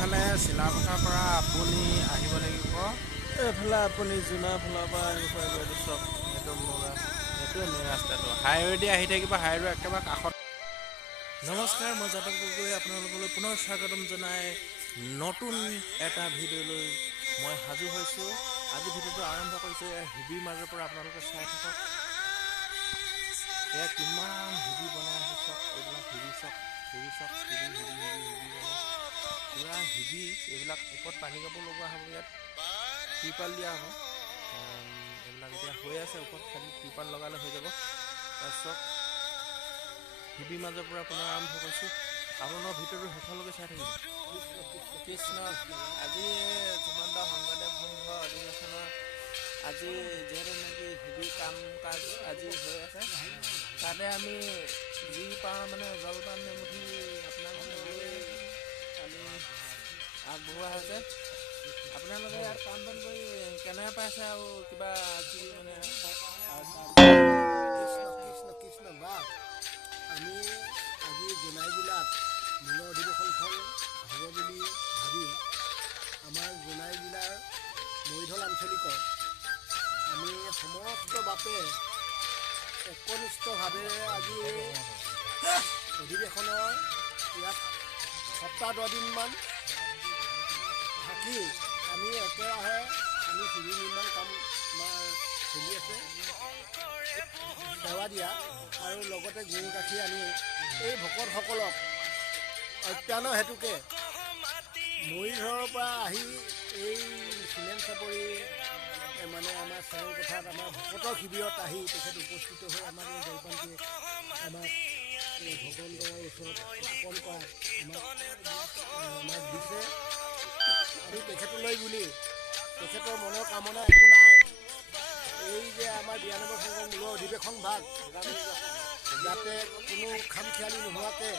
এইফালে চিলাপথাৰৰ পৰা আপুনি আহিব লাগিব। এইফালে আপুনি জোনাৰ ফালৰ পৰা আহিব পাৰিব। এইটো চব এইটো এইটোৱে মেইন ৰাস্তাটো। হাইৱেদি আহি থাকিব, হাইৱে একেবাৰে কাষত। নমস্কাৰ, মই যাদৱ গগৈ আপোনালোকলৈ পুনৰ স্বাগতম জনাই নতুন এটা ভিডিঅ'লৈ মই সাজু হৈছোঁ। আজি ভিডিঅ'টো আৰম্ভ কৰিছোঁ হিবিৰ মাজৰ পৰা। আপোনালোকে চাই থাকক এয়া কিমান হিবি বনাই আছে। চক এইবিলাক হিবি, চক হিবি, চক হিবি মানে পুৰা হিবি। এইবিলাক ওপৰত পানী কাপোৰ লগোৱা হ'ব, ইয়াত ত্ৰিপাল দিয়া হ'ব। এইবিলাক এতিয়া হৈ আছে, ওপৰত খালি ত্ৰিপাল লগালে হৈ যাব। তাৰপিছত হিবিৰ মাজৰ পৰা পুনৰ আৰম্ভ কৰিছোঁ। আপোনালোকৰ ভিডিঅ'টো শেষলৈকে চাই থাকিব। কৃষ্ণ, আজি শ্ৰীমন্ত শংকৰদেৱ সংঘ অধিৱেশনৰ আজি যিহেতু নেকি হিবি কাম কাজ আজি হৈ আছে, তাতে আমি যি পাওঁ মানে জলপান এমুঠি আপোনালোকলৈ আমি আগবঢ়োৱা হৈছে। আপোনালোকে ইয়াত কাম বন কৰি কেনেকৈ পাইছে আৰু কিবা কি মানে কৃষ্ণ বাপ, আমি আজি জোনাই জিলাত মূলৰ অধিৱেশনখন হ'ব বুলি ভাবি আমাৰ জোনাই জিলাৰ মৰিধল আঞ্চলিকৰ আমি সমস্ত বাপে একনিষ্ঠভাৱে আজি অধিৱেশনৰ ইয়াত সপ্তাহ 10 দিনমান থাকি আমি একেৰাহে আমি শিবিৰ নিৰ্মাণ কাম আমাৰ চলি আছে, সেৱা দিয়া আৰু লগতে গৰু গাখীৰ আনি এই ভকতসকলক অত্যান হেতুকে মৰিধলৰ পৰা আহি এই চিমেণ্ট চাপৰি মানে আমাৰ চেং পথাৰত আমাৰ ভকতৰ শিবিৰত আহি তেখেত উপস্থিত হৈ আমাক এই জলপানটোৱে আমাক ভগৱন্তৰ ওচৰত অৰ্পণ কৰা আমাক দিছে। আমি তেখেতলৈ বুলি তেখেতৰ মনৰ কামনা একো নাই। এই যে আমাৰ 92 সংঘৰ মূলৰ অধিৱেশন ভাগ যাতে কোনো খামখেয়ালি নোহোৱাকৈ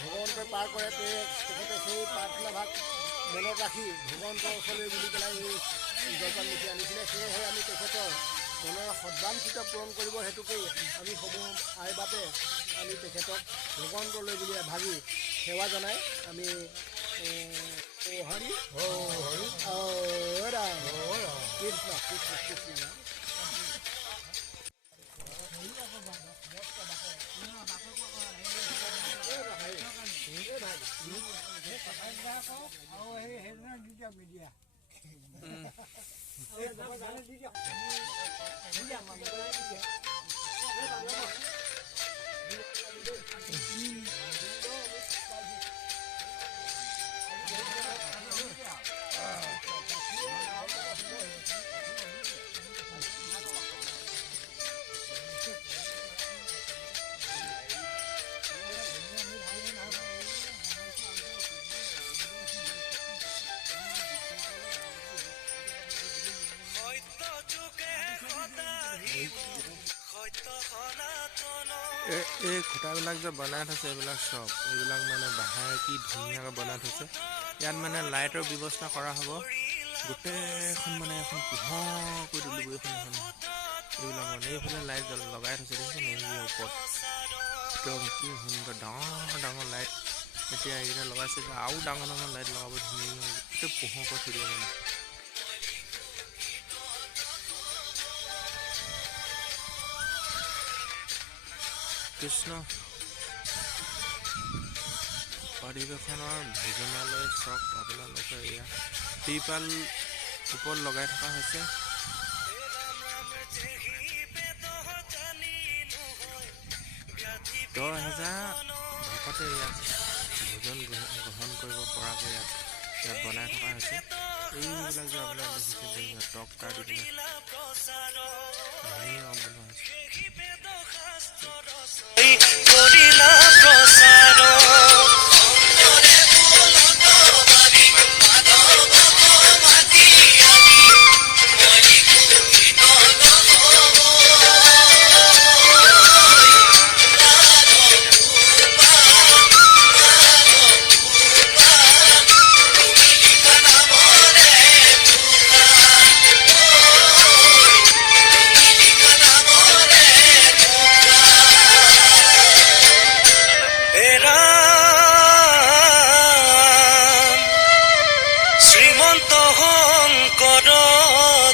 ভগৱন্তই পাৰ কৰে, তেখেতে সেই প্ৰাৰ্থনা ভাগ মনত ৰাখি ভগৱন্তৰ ওচৰলৈ বুলি পেলাই এই জলপান লিখি আনিছিলে। সেয়েহে আমি তেখেতৰ মনৰ সদ্বাঞ্ছিত পূৰণ কৰিব হেতুকেই আমি সমূহ আই বাপে আমি তেখেতক ভগৱন্তলৈ বুলি ভাবি সেৱা জনাই আমি হৰি ৰাম কৃষ্ণ কৃষ্ণ কৃষ্ণ এই খুঁটাবিলাক যে বনাই থৈছে এইবিলাক চব এইবিলাক মানে বাঁহেৰে কি ধুনীয়াকৈ বনাই থৈছে। ইয়াত মানে লাইটৰ ব্যৱস্থা কৰা হ'ব। গোটেইখন মানে এখন পোহৰ কৰি তুলিব এইখন এইবিলাক মানে এইফালে লাইট লগাই থৈছে দেখিছে নেকি ওপৰত একদম কি সুন্দৰ ডাঙৰ ডাঙৰ লাইট। এতিয়া এইকেইটা লগাইছে, আৰু ডাঙৰ ডাঙৰ লাইট লগাব ধুনীয়া গোটেই পোহৰ কৰি থৈ দিব মানে। কৃষ্ণ অধিৱেশনৰ ভোজনালয় চক আপোনালোকে এয়া ত্ৰিপাল ওপৰত লগাই থকা হৈছে। 10,000 ভকতে ইয়াত ভোজন গ্ৰহণ কৰিব পৰাকৈ ইয়াত বনাই থকা হৈছে। এইবিলাক যে আপোনালোকে দেখিছে টক্কা দি পিনে ধুনীয়া বনোৱা হৈছে।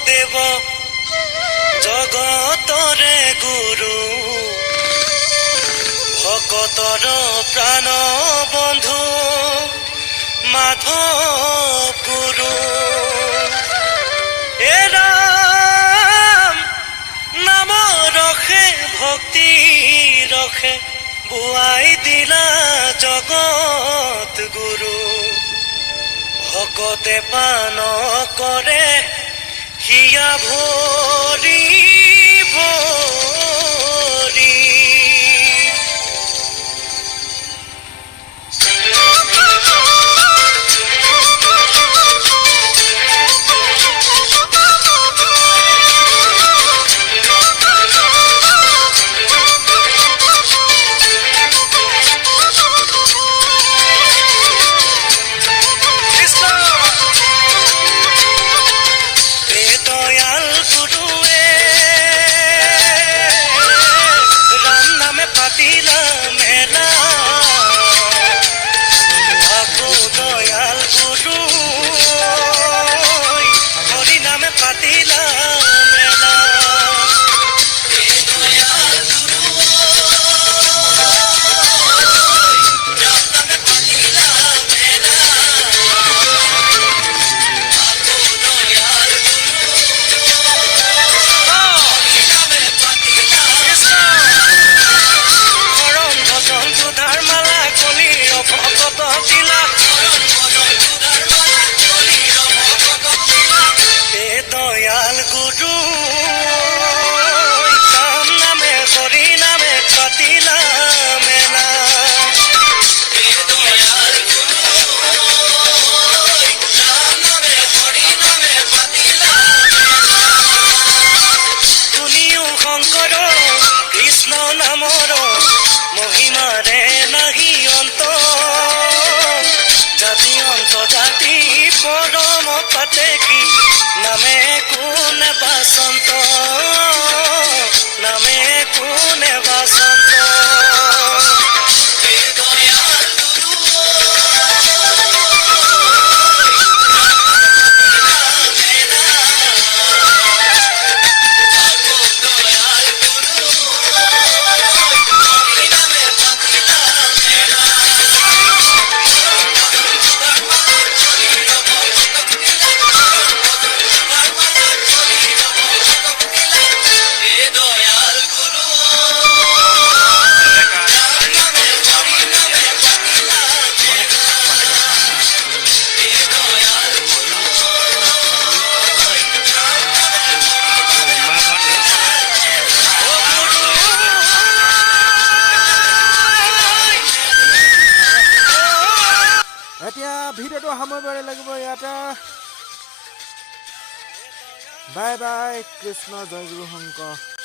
দেৱ জগতৰে গুৰু ভকতৰ প্ৰাণ বন্ধু মাধৱ গুৰু এ ৰাম নাম ৰখে ভক্তি ৰখে বুৱাই দিলা জগত গুৰু ভকতে পান কৰে হিয়া ভৰি ভৰি পাতিলা মেলা আকৌ দয়াল গুৰু হৰি নামে পাতিলা মেলা দয়াল গুৰু ৰাম নামে হৰি নামে পাতিলা মেলা শুনিও শংকৰ কৃষ্ণ নামৰ মহিমাৰে নাহি অন্ত জাতি অন্ত জাতি পৰম পাতে কি নামে কোনে বাসন্ত নামে কোনে বাসন্ত এতিয়া ভিডিঅ'টো সামৰিবই লাগিব ইয়াতে বাই বাই কৃষ্ণ জয় গুৰু শংকৰ